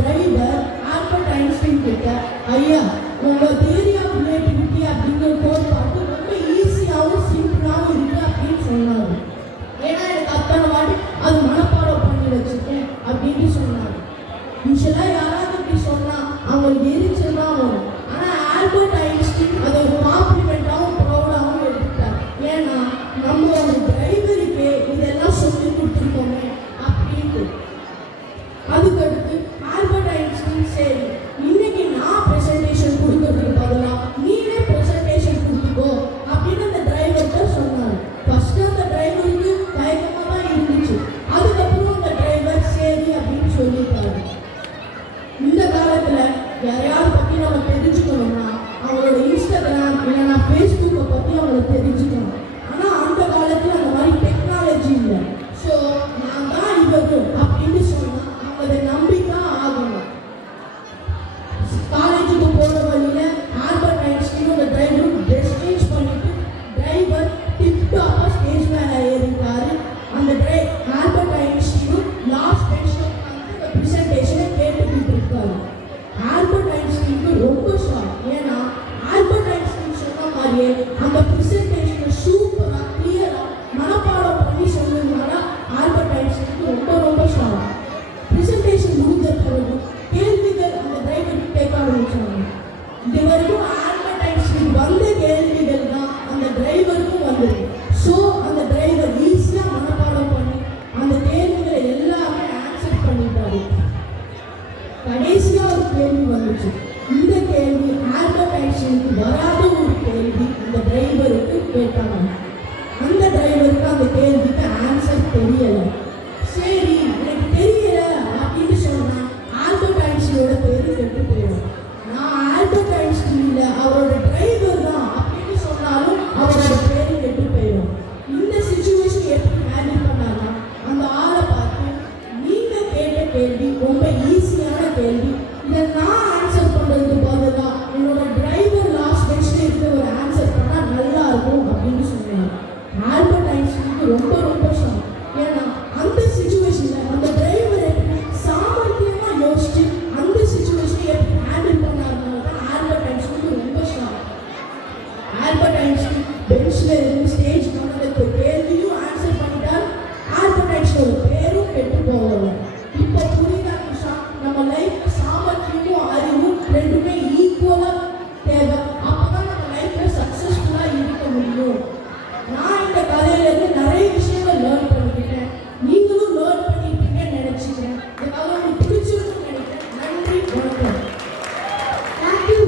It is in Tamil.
டிரைவர் ஆல்பர்ட் ஐன்ஸ்டைன் கிட்ட, ஐயா உங்க தியரி ஆஃப் ரிலேட்டிவிட்டி அப்படிங்கிற கோட்பாடு ரொம்ப ஈஸியாகவும் சிம்பிளாகவும் இருக்கு அப்படின்னு சொன்னாரு. ஏன்னா எனக்கு அத்தனை வாட்டி அது மனப்பாடம் பண்ணி வச்சுருக்கேன் அப்படின்னு சொன்னாரு. யூஸ்வலா யாராவது இப்படி சொன்னா அவங்களுக்கு எரிச்சல் தான் வரும். ஆனா ஆல்பர்ட் ஐன்ஸ்டைன் அதை ஒரு காம்ப்ளிமெண்டாகவும் ப்ரௌடாகவும் எடுத்துட்டார். ஏன்னா நம்ம ஒரு டிரைவருக்கு இதெல்லாம் சொல்லி கொடுத்துருக்கோமே அப்படின்ட்டு. அதுக்கடுத்து ஆல்பர்ட் ஐன்ஸ்டைன், சரி இன்னைக்கு நான் ப்ரெசன்டேஷன் கொடுக்கறதுக்கு பதிலாக நீனே ப்ரெசன்டேஷன் கொடுத்துக்கோ அப்படின்னு அந்த டிரைவர்கிட்ட சொன்னார். ஃபர்ஸ்ட் அந்த டிரைவருக்கு தயக்கமாக தான் இருந்துச்சு. அதுக்கப்புறம் அந்த டிரைவர் சரி அப்படின்னு சொல்லிட்டாரு. இந்த காலத்தில் யாரையாவது பற்றி நம்ம தெரிஞ்சுக்கணும்னா அவங்களோட இன்ஸ்டாகிராம் இல்லைன்னா ஃபேஸ்புக்கை பற்றி அவங்களை தெரிஞ்சுக்கணும். ஆனால் அந்த காலத்தில் அந்த மாதிரி டெக்னாலஜி இல்லை. ஸோ நான் தான் இவரு அப்படின்னு சொன்னால் அவங்க அதை நம்பித்தான் ஆகணும். காலேஜுக்கு போகிற வழியில் ஆல்பர்ட் ஐன்ஸ்டைனோட டிரைவரும் ட்ரெஸ் சேஞ்ச் பண்ணிட்டு டிரைவர் டிப்டாப்பாக ஸ்டேஜ் மேலே ஏறிட்டாரு. அந்த ஆல்பர்ட் ஐன்ஸ்டைனும் லாஸ்ட் பெஞ்சில் உட்காந்து அந்த ப்ரெசன்டேஷனை கேட்டுக்கிட்டு இருக்காரு. ஆல்பர்ட் ஐன்ஸ்டைனுக்கு ரொம்ப ஷாக். ஏன்னா ஆல்பர்ட் ஐன்ஸ்டைன் சொன்ன மாதிரியே அந்த ப்ரெசன்டேஷனை சூப்பராக கிளியராக மனப்பாடம் பண்ணி சொன்னதுனால ஆல்பர்ட் ஐன்ஸ்டைனுக்கு ரொம்ப ஷாக். ப்ரெசன்டேஷன் முடிஞ்ச பிறகு கேள்விகள் அந்த டிரைவருக்கு கேட்க ஆரம்பிச்சாங்க. இது வரைக்கும் ஆல்பர்ட் ஐன்ஸ்டைன் வந்த கேள்விகள் தான் அந்த டிரைவருக்கும் வந்தது. ஸோ அந்த டிரைவர் ஈஸியாக மனப்பாடம் பண்ணி அந்த கேள்விகளை எல்லாமே ஆன்சர் பண்ணிட்டாரு. கடைசியாக ஒரு கேள்வி வந்துச்சு. இந்த கேள்வி ஆல்பர்ட் ஐன்ஸ்டைனுக்கு வராத ஒரு கேள்வி அந்த டிரைவருக்கு கேட்டாங்க. அந்த டிரைவருக்கு அந்த கேள்விக்கு ஆன்சர் தெரியலை. சரி எனக்கு தெரியல அப்படின்னு சொன்னா ஆல்பர்ட் ஐன்ஸ்டைனோட பேரு கெட்டு போயிடும். நான் ஆல்பர்ட் ஐன்ஸ்டைன் இல்லை அவரோட டிரைவர் தான் அப்படின்னு சொன்னாலும் அவரோட பேரு கெட்டு போயிடும். இந்த சிச்சுவேஷன் எப்படி ஹேண்டில் பண்ணாங்க? அந்த ஆளை பார்த்து, நீங்க கேட்ட கேள்வி ரொம்ப ஈஸியான கேள்வி, இதை நான் ஆன்சர் பண்றதுக்கு பதிலாக என்னோட டிரைவர் லாஸ்ட் பெஞ்சில் இருக்க ஒரு ஆன்சர் பண்ணா நல்லா இருக்கும் அப்படின்னு சொன்னாங்க. ஆல்பர்ட் ஐன்ஸ்டைனுக்கு ரொம்ப ஷாக். ஏன்னா அந்த சிச்சுவேஷன்ல அந்த டிரைவர் எப்படி சாமர்த்தியமா யோசிச்சு அந்த சிச்சுவேஷனை எப்படி ஹேண்டில் பண்ணாருனால தான் ஆல்பர்ட் ஐன்ஸ்டைனுக்கு ரொம்ப ஷாக். ஆல்பர்ட் ஐன்ஸ்டைன் பெஞ்ச்ல இருந்து ஸ்டேஜ் வந்ததுக்கு கேள்வியும் ஆன்சர் பண்ணிட்டார். ஆல்பர்ட் ஐன்ஸ்டைனோட பேரும் கெட்டு போகல. இப்போ புரியுதா நிஷா? நம்ம லைஃப் சாமர்த்தியமும் அறிவும் ரெண்டுமே ஈக்குவலா தேவை. அப்பதான் நம்ம லைஃப்ல சக்சஸ்ஃபுல்லா இருக்க முடியும். நான் இந்த கதையிலேருந்து நிறைய விஷயங்கள் லேர்ன் பண்ணிக்கிட்டேன். நீங்களும் லேர்ன் பண்ணிட்டீங்கன்னு நினைச்சுக்கிறேன். இந்த கதை உங்களுக்கு பிடிச்சிருக்குன்னு நினைக்கிறேன். நன்றி, வணக்கம். தேங்க்யூ.